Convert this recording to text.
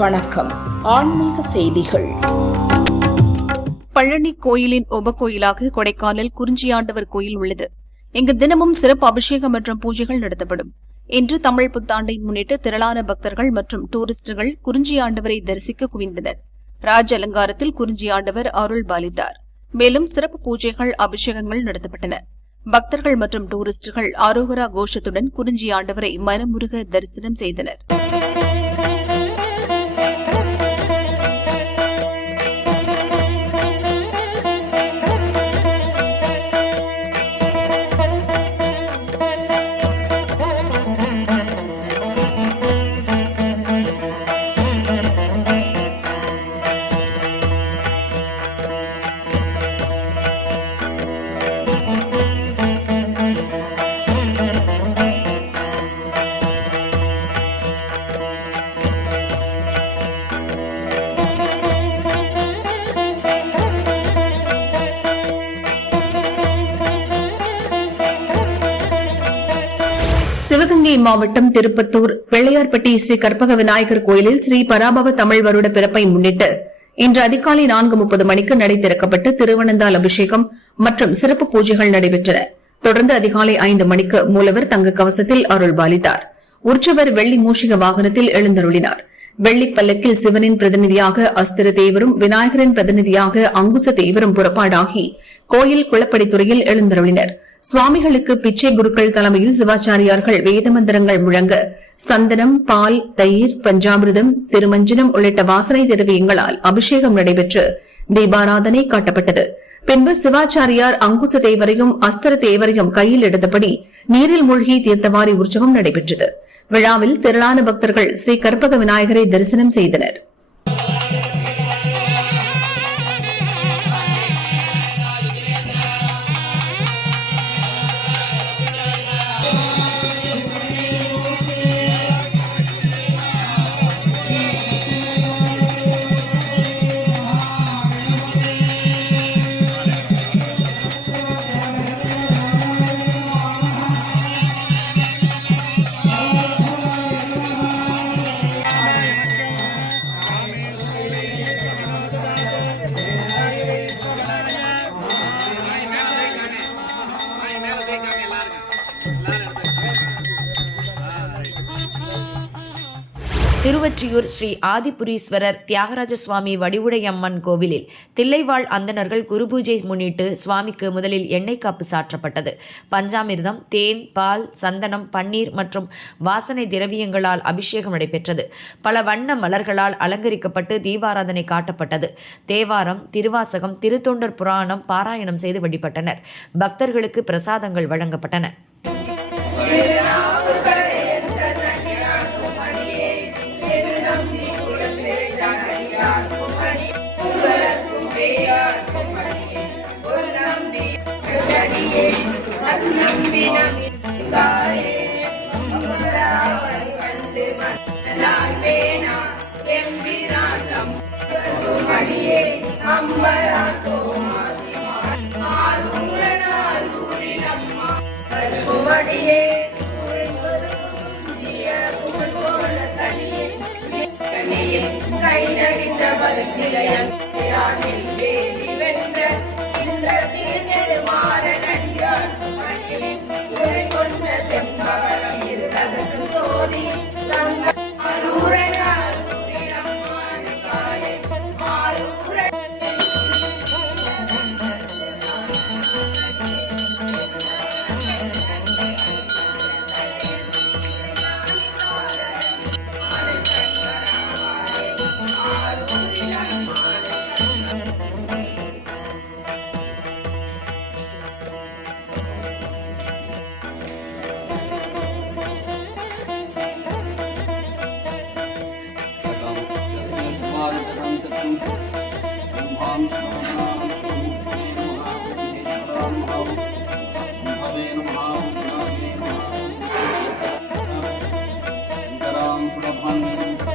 வணக்கம். ஆன்மீக செய்திகள். பழனி கோயிலின் உபகோயிலாக கொடைக்கானல் குறிஞ்சியாண்டவர் கோயில் உள்ளது. இங்கு தினமும் சிறப்பு அபிஷேகம் மற்றும் பூஜைகள் நடத்தப்படும். இன்று தமிழ் புத்தாண்டை முன்னிட்டு திரளான பக்தர்கள் மற்றும் டூரிஸ்டுகள் குறிஞ்சியாண்டவரை தரிசிக்க குவிந்தனர். ராஜ அலங்காரத்தில் குறிஞ்சியாண்டவர் அருள் பாலித்தார். மேலும் சிறப்பு பூஜைகள், அபிஷேகங்கள் நடத்தப்பட்டன. பக்தர்கள் மற்றும் டூரிஸ்டுகள் ஆரோகரா கோஷத்துடன் குறிஞ்சியாண்டவரை மனமுருக தரிசனம் செய்தனர். சிவகங்கை மாவட்டம் திருப்பத்தூர் வெள்ளையார்பட்டி ஸ்ரீ கற்பக விநாயகர் கோயிலில் ஸ்ரீ பராபவ தமிழ் வருட பிறப்பை முன்னிட்டு இன்று அதிகாலை 4:30 மணிக்கு நடை திறக்கப்பட்டு திருவனந்தால் அபிஷேகம் மற்றும் சிறப்பு பூஜைகள் நடைபெற்றன. தொடர்ந்து அதிகாலை 5 மணிக்கு மூலவர் தங்க கவசத்தில் அருள் பாலித்தார். உற்சவர் வெள்ளி மூஷிக வாகனத்தில் எழுந்தருளினார். வெள்ளிப் பல்லக்கில் சிவனின் பிரதிநிதியாக அஸ்திர தேவரும், விநாயகரின் பிரதிநிதியாக அங்குச தேவரும் புறப்பாடாகி கோயில் குளப்படித்துறையில் எழுந்தருளினர். சுவாமிகளுக்கு பிச்சை குருக்கள் தலைமையில் சிவாச்சாரியார்கள் வேத மந்திரங்கள் முழங்க சந்தனம், பால், தயிர், பஞ்சாமிர்தம், திருமஞ்சனம் உள்ளிட்ட வாசனை திரவியங்களால் அபிஷேகம் நடைபெற்று தீபாராதனை காட்டப்பட்டது. பின்பு சிவாச்சாரியார் அங்குச தேவரையும் அஸ்திர தேவரையும் கையில் எடுத்தபடி நீரில் மூழ்கி தீர்த்தவாரி உற்சவம் நடைபெற்றது. விழாவில் திரளான பக்தர்கள் ஸ்ரீ கற்பக விநாயகரை தரிசனம் செய்தனர். திருவொற்றியூர் ஸ்ரீ ஆதிபுரீஸ்வரர் தியாகராஜ சுவாமி வடிவுடையம்மன் கோவிலில் தில்லைவாழ் அந்தணர்கள் குருபூஜை முன்னிட்டு சுவாமிக்கு முதலில் எண்ணெய் காப்பு சாற்றப்பட்டது. பஞ்சாமிர்தம், தேன், பால், சந்தனம், பன்னீர் மற்றும் வாசனை திரவியங்களால் அபிஷேகம் நடைபெற்றது. பல வண்ண மலர்களால் அலங்கரிக்கப்பட்டு தீபாராதனை காட்டப்பட்டது. தேவாரம், திருவாசகம், திருத்தொண்டர் புராணம் பாராயணம் செய்து வழிபட்டனர். பக்தர்களுக்கு பிரசாதங்கள் வழங்கப்பட்டன. Ram